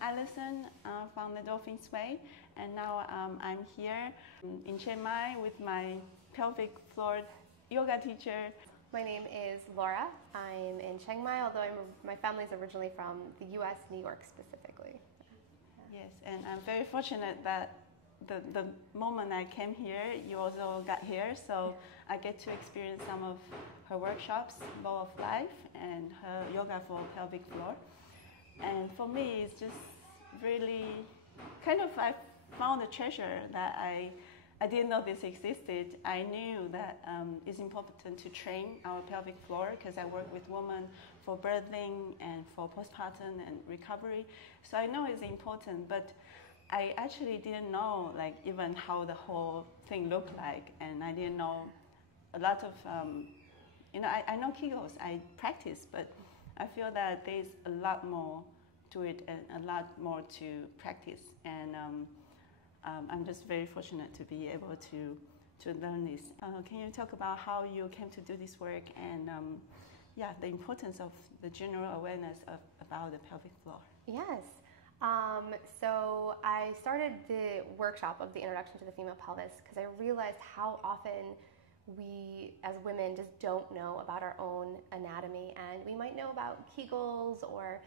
Alison from the Dolphin's Way, and now I'm here in Chiang Mai with my pelvic floor yoga teacher. My name is Laura. I'm in Chiang Mai, although my family's originally from the U.S., New York specifically. Yes, and I'm very fortunate that the moment I came here, you also got here, so I get to experience some of her workshops, Bow of Life, and her yoga for pelvic floor. And for me, it's just really kind of, I found a treasure that I didn't know this existed. I knew that it's important to train our pelvic floor because I work with women for birthing and for postpartum and recovery. So I know it's important, but I actually didn't know like even how the whole thing looked like, and I didn't know a lot of, I know Kegels, I practice, but I feel that there's a lot more to it and a lot more to practice, and I'm just very fortunate to be able to learn this. Can you talk about how you came to do this work and the importance of the general awareness about the pelvic floor? Yes. So I started the workshop of the Introduction to the Female Pelvis because I realized how often we as women just don't know about our own anatomy, and we might know about Kegels or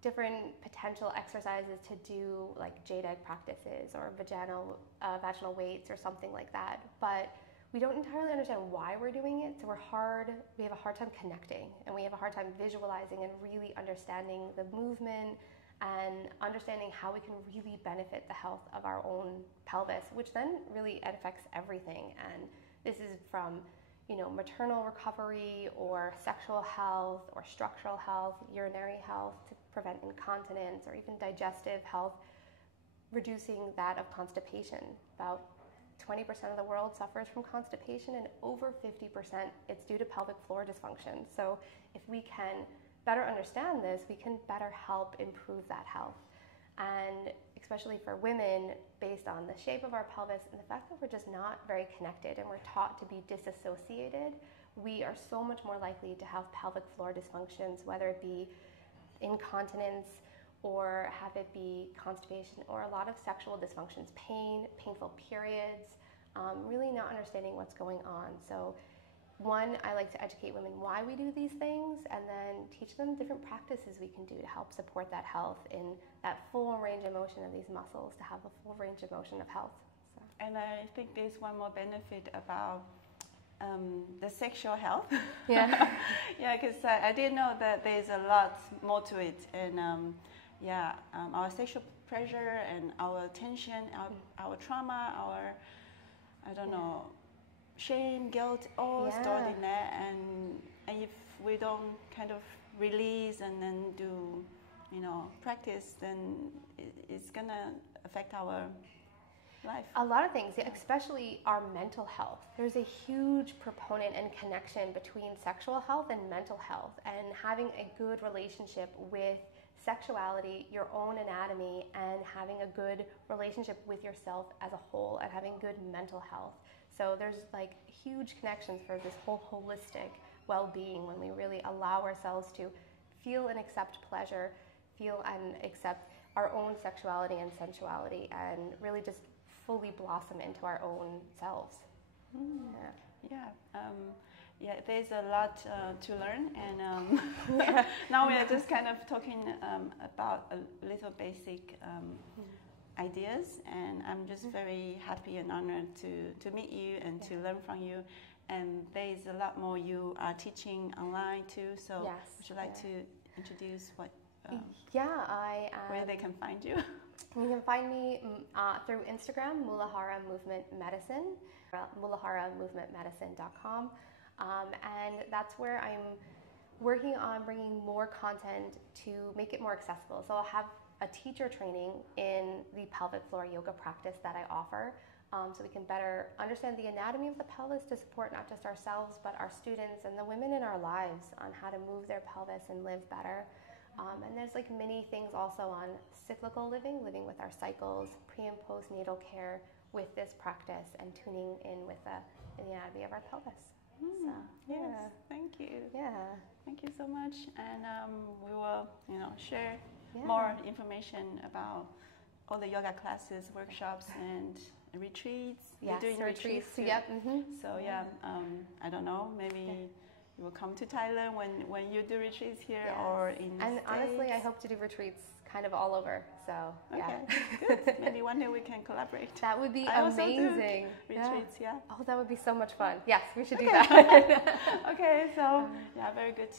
different potential exercises to do like jade egg practices or vaginal weights or something like that, but we don't entirely understand why we're doing it, so we have a hard time connecting, and we have a hard time visualizing and really understanding the movement and understanding how we can really benefit the health of our own pelvis, which then really affects everything. And this is from maternal recovery or sexual health or structural health, urinary health to prevent incontinence, or even digestive health, reducing that of constipation. About 20% of the world suffers from constipation, and over 50% it's due to pelvic floor dysfunction. So if we can better understand this, we can better help improve that health. And especially for women, based on the shape of our pelvis and the fact that we're just not very connected and we're taught to be disassociated, we are so much more likely to have pelvic floor dysfunctions, whether it be incontinence or have it be constipation or a lot of sexual dysfunctions, painful periods, really not understanding what's going on. So one, I like to educate women why we do these things, and then teach them different practices we can do to help support that health in that full range of motion of these muscles, to have a full range of motion of health. So. And I think there's one more benefit about the sexual health. Yeah. Yeah, because I didn't know that there's a lot more to it, and our sexual pressure and our tension, our trauma, our, shame, guilt, all stored in there, and if we don't kind of release and then do, practice, then it's gonna affect our life. A lot of things, especially our mental health. There's a huge proponent and connection between sexual health and mental health, and having a good relationship with sexuality, your own anatomy, and having a good relationship with yourself as a whole, and having good mental health. So there's like huge connections for this whole holistic well-being when we really allow ourselves to feel and accept pleasure, feel and accept our own sexuality and sensuality, and really just fully blossom into our own selves. There's a lot to learn, and now we are just kind of talking about a little basic ideas, and I'm just very happy and honored to meet you and to learn from you. And there's a lot more you are teaching online too, so would you like to introduce what where they can find you? You can find me through Instagram, Mulahara Movement Medicine, mulaharamovementmedicine.com, and that's where I'm working on bringing more content to make it more accessible. So I'll have a teacher training in the pelvic floor yoga practice that I offer, so we can better understand the anatomy of the pelvis to support not just ourselves but our students and the women in our lives on how to move their pelvis and live better. And there's like many things also on cyclical living with our cycles, pre and postnatal care with this practice, and tuning in with the anatomy of our pelvis. Yes, thank you. Yeah. Thank you so much, and we will, share more information about all the yoga classes, workshops, and retreats. Yes, You're doing retreats too. Yep. So I don't know, maybe you will come to Thailand when you do retreats here or in the And States. honestly, I hope to do retreats kind of all over. So Okay, good. Maybe one day we can collaborate. That would be I also do amazing. retreats, Oh, that would be so much fun. Yes, we should do that. Okay, so very good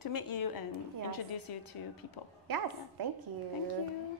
to meet you and Yes. introduce you to people. Yes, thank you. Thank you.